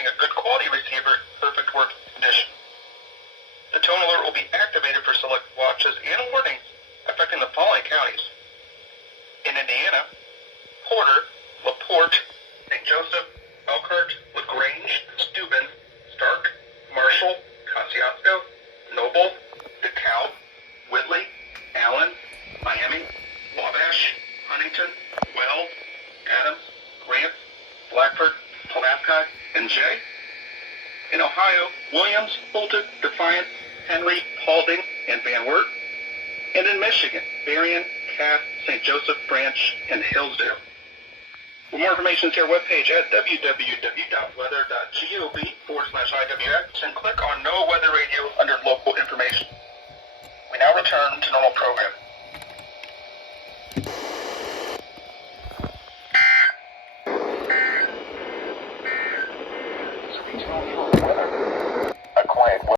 using a good quality receiver in perfect working condition. The tone alert will be activated for select watches and warnings affecting the following counties: in Indiana, Porter, LaPorte, St. Joseph, Elkhart, LaGrange, Steuben, Stark, Marshall, Kosciuszko, Noble, DeKalb, Whitley, Allen, Miami, Wabash, Huntington, Wells, Adams, Grant, Blackford, Palatka, and Jay. In Ohio, Williams, Fulton, Defiant, Henry, Paulding, and Van Wert. And in Michigan, Berrien, Cass, St. Joseph Branch, and Hillsdale. For more information, see our webpage at www.weather.gov/IWX and click on No Weather Radio under Local Information. We now return to normal program.